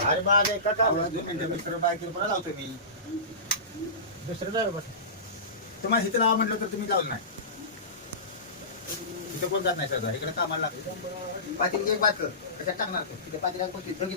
अरे बाग एका कावळा मित्र बायकीवर पण लावतो मी दुसरं ड्रायव्हर तुम्हाला इथं लावा म्हटलं तर तुम्ही लावलं नाही इथं कोण जात नाही सर इकडे कामाला लागतं पाटील एक बात कर कशा टाकणार तिथे पाटील कोणती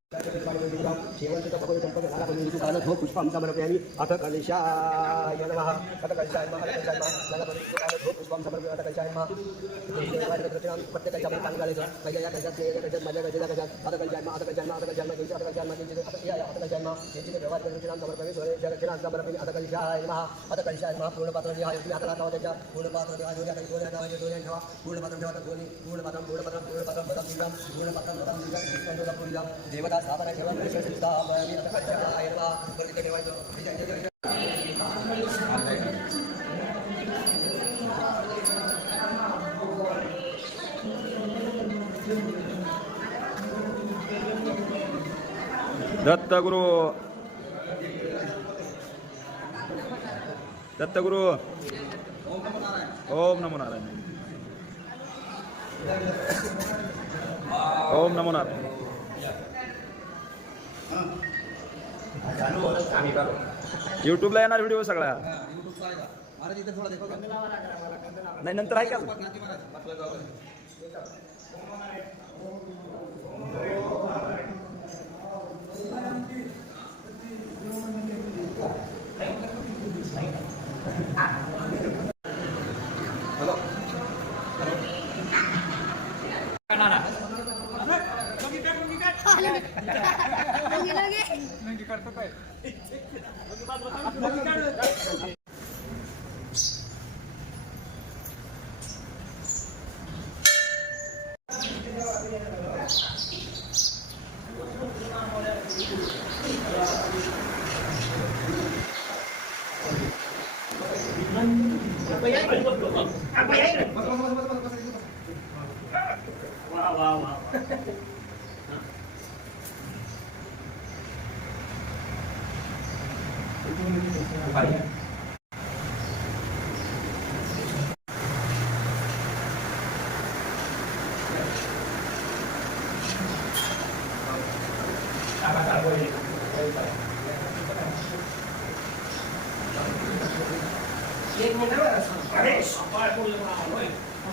समर्पयामि प्रत्येक या पूर्ण पात्र देवदास दत्तगुरु। दत्तगुरु। ओम नमो नारायण। ओम नमो नारायण। युट्यूबला येणार व्हिडिओ सगळा. नाही नंतर आहे का करतात Apa? Apa?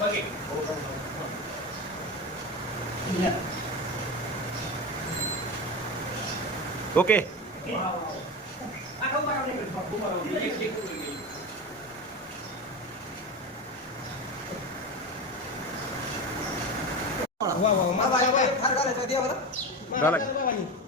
लगे ओके झाला का? घेऊ काय त्यांना येऊ द्या ना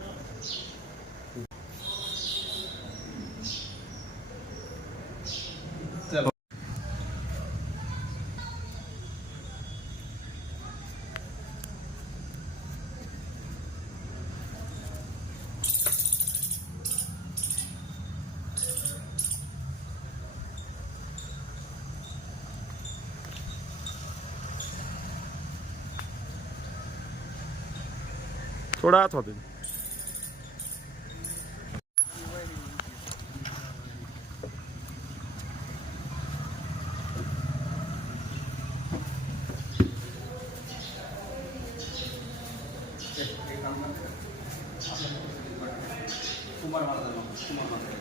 थोडा हात होते कुमार महाराजांना कुमार महाराज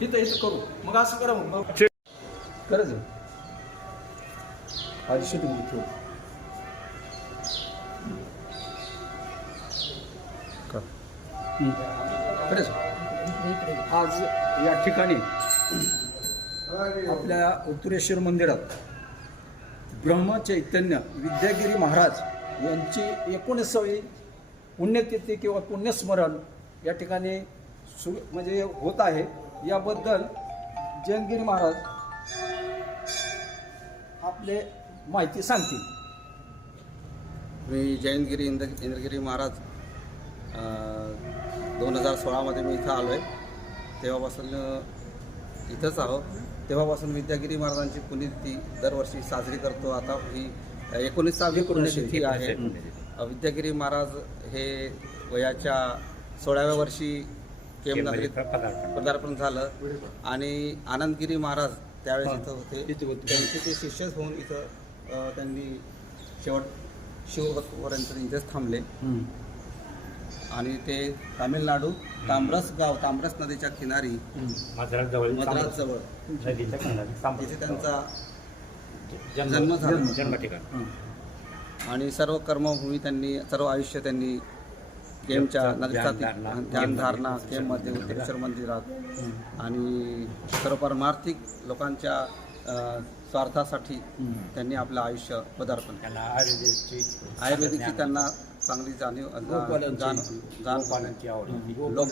इथं इथं करू मग असं करा मग मग करायचं घेतो का? करायचं आज या ठिकाणी आपल्या उत्तरेश्वर मंदिरात ब्रह्मचैतन्य विद्यागिरी महाराज यांची एकोणीसावी पुण्यतिथी किंवा पुण्यस्मरण या ठिकाणी सु म्हणजे होत आहे याबद्दल जयंतगिरी महाराज आपले माहिती सांगतील मी जयंतगिरी इंद्र इंद्रगिरी महाराज. दोन हजार सोळामध्ये मी इथं आलो आहे तेव्हापासून इथंच आहो तेव्हापासून विद्यागिरी महाराजांची पुण्यतिथी दरवर्षी साजरी करतो. आता ही एकोणीसावी पुण्यतिथी आहे. विद्यागिरी महाराज हे वयाच्या सोळाव्या वर्षी केम नगरीत पदार्पण. झालं. आणि आनंदगिरी महाराज त्यावेळेस इथं होते. त्यांचे ते शिष्यच होऊन इथं त्यांनी शेवट शिवपर्यंत इथेच थांबले. आणि ते तामिळनाडू ताम्रस गाव ताम्रस नदीच्या किनारी मद्रास जवळ तिथे त्यांचा जन्म झाला. जन्म ठिकाण. आणि सर्व कर्मभूमी त्यांनी सर्व आयुष्य त्यांनी केमच्या नगरस्थातिक ध्यानधारणा केममध्ये उत्तरेश्वर मंदिरात. आणि सर्व परमार्थिक लोकांच्या स्वार्थासाठी त्यांनी आपलं आयुष्य पदार्पण केलं. आयुर्वेदिकची त्यांना चांगली जाणीव गोपालांची. लोक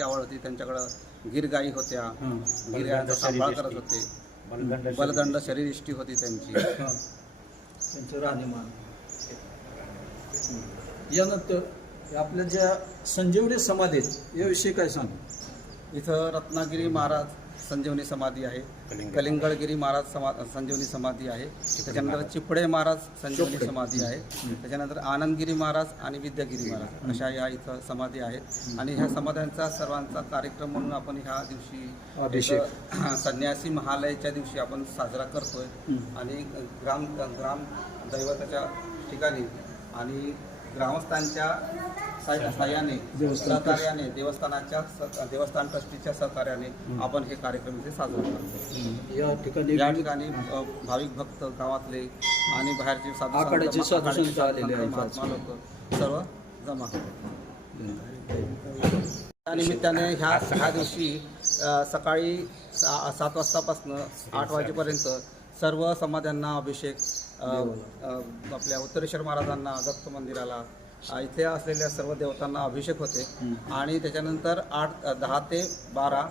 आवड होती. त्यांच्याकडं गिरगाई होत्या. हं. गिरगायांचा सांभाळ करत होते. बलदंड शरीरिष्टी होती त्यांची. त्यांचं राहणीमान. यानंतर आपल्या ज्या संजीवनी समाधी याविषयी काय सांग? इथं रत्नागिरी महाराज संजीवनी समाधी आहे. कलिंगडगिरी महाराज समा संजीवनी समाधी आहे. त्याच्यानंतर चिपडे महाराज संजीवनी समाधी आहे. त्याच्यानंतर आनंदगिरी महाराज आणि विद्यागिरी महाराज अशा या इथं समाधी आहेत. आणि ह्या समाध्यांचा सर्वांचा कार्यक्रम म्हणून आपण ह्या दिवशी संन्यासी महालयाच्या दिवशी आपण साजरा करतोय. आणि ग्राम ग्राम दैवताच्या ठिकाणी आणि ग्रामस्थांच्या साह्य- साह्याने देवस्थान ट्रस्ट. सहकार्याने देवस्थानाच्या देवस्थान ट्रस्टीच्या सहकार्याने आपण हे कार्यक्रम इथे साजरा करतो. या ठिकाणी या ठिकाणी भाविक भक्त गावातले आणि बाहेरचे साधू आलेले महात्मा लोक सर्व जमा त्यानिमित्ताने ह्या ह्या दिवशी सकाळी सा- सात वाजतापासून आठ वाजेपर्यंत सर्व समाध्यांना अभिषेक आपल्या उत्तरेश्वर महाराजांना दत्त मंदिराला इथे असलेल्या सर्व देवतांना अभिषेक होते. आणि त्याच्यानंतर आठ दहा ते बारा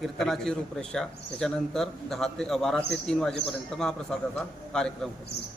कीर्तनाची रूपरेषा. त्याच्यानंतर दहा ते बारा ते तीन वाजेपर्यंत महाप्रसादाचा कार्यक्रम होतो.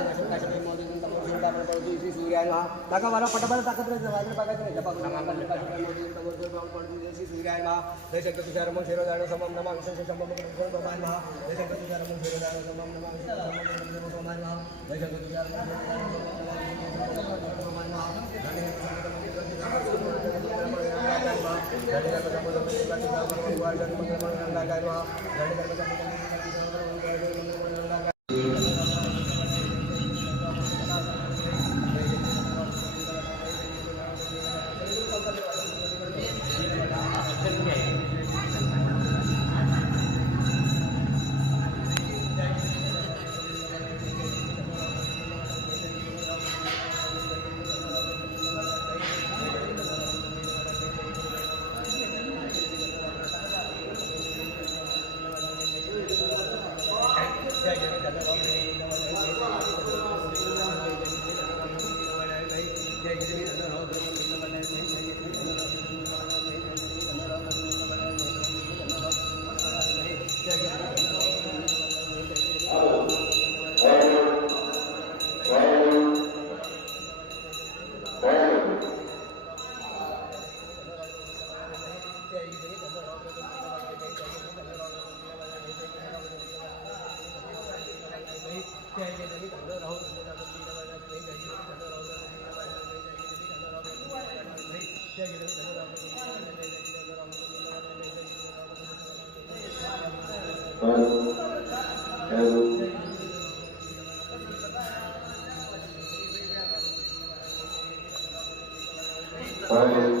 टाका मला पटापट टाकत राहायचं वाजलं बघायचं नाही जपा श्रीरायला जय शंकर तुझ्या रमण शिरो जाणं समम नमा विशेष समम प्रमाणला जय शंकर तुझ्या रमण शिरो जाणं समम नमा विशेष प्रमाणला तुझ्या Amém.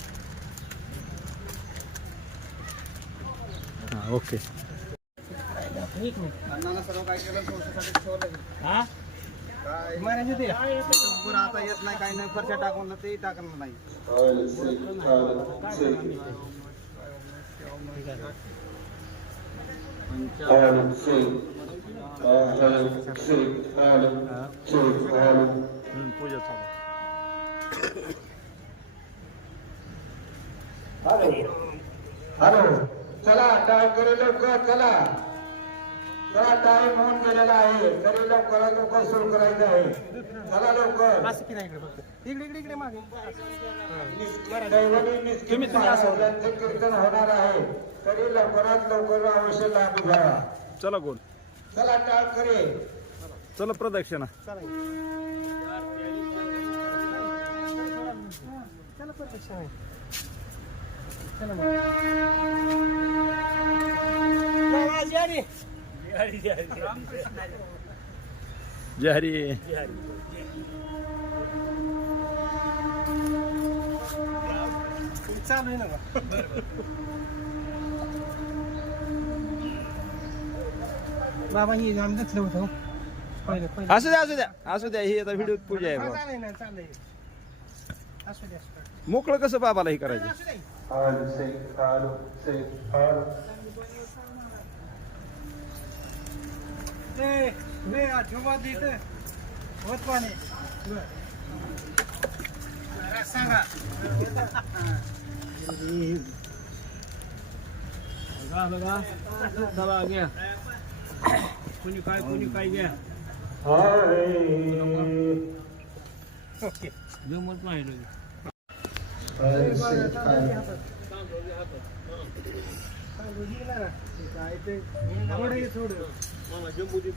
होते शंभर आता येत नाही काही नाही परच्या टाकून ते टाकणार नाही हम्म, पूजा चालू हॅलो करे लवकर चला. चला टाइम होऊन गेलेला आहे. तरी लवकर लवकर सुरू करायचं आहे. चला लवकर. कीर्तन होणार आहे. तरी लवकरात लवकर अवश्य लाभ घ्या. चला गोल चला टाळ करे. चला प्रदक्षिणा. चला. प्रत्यक्ष आहे चला मग यारी जय हरी. चालू आहे ना बा. बाबा ही आम्ही घेतलं होतं. पहिले पहिले. असू द्या असू द्या. असू द्या ही आता व्हिडिओ पूजा आहे हा, बाबा. चालेल ना चालेल. असू दे असू दे. मोकळं कसं बाबाला हे करायचं? हाल से हाल ए, ए, आठवबा दे इथं. होत पाणी जरा सांगा कोणी काय कोणी काय घ्या हाय ओके हाल से हाल काय ते थोडं घे, थोडं जम्बू दीपे ಜಂಬೂದಿ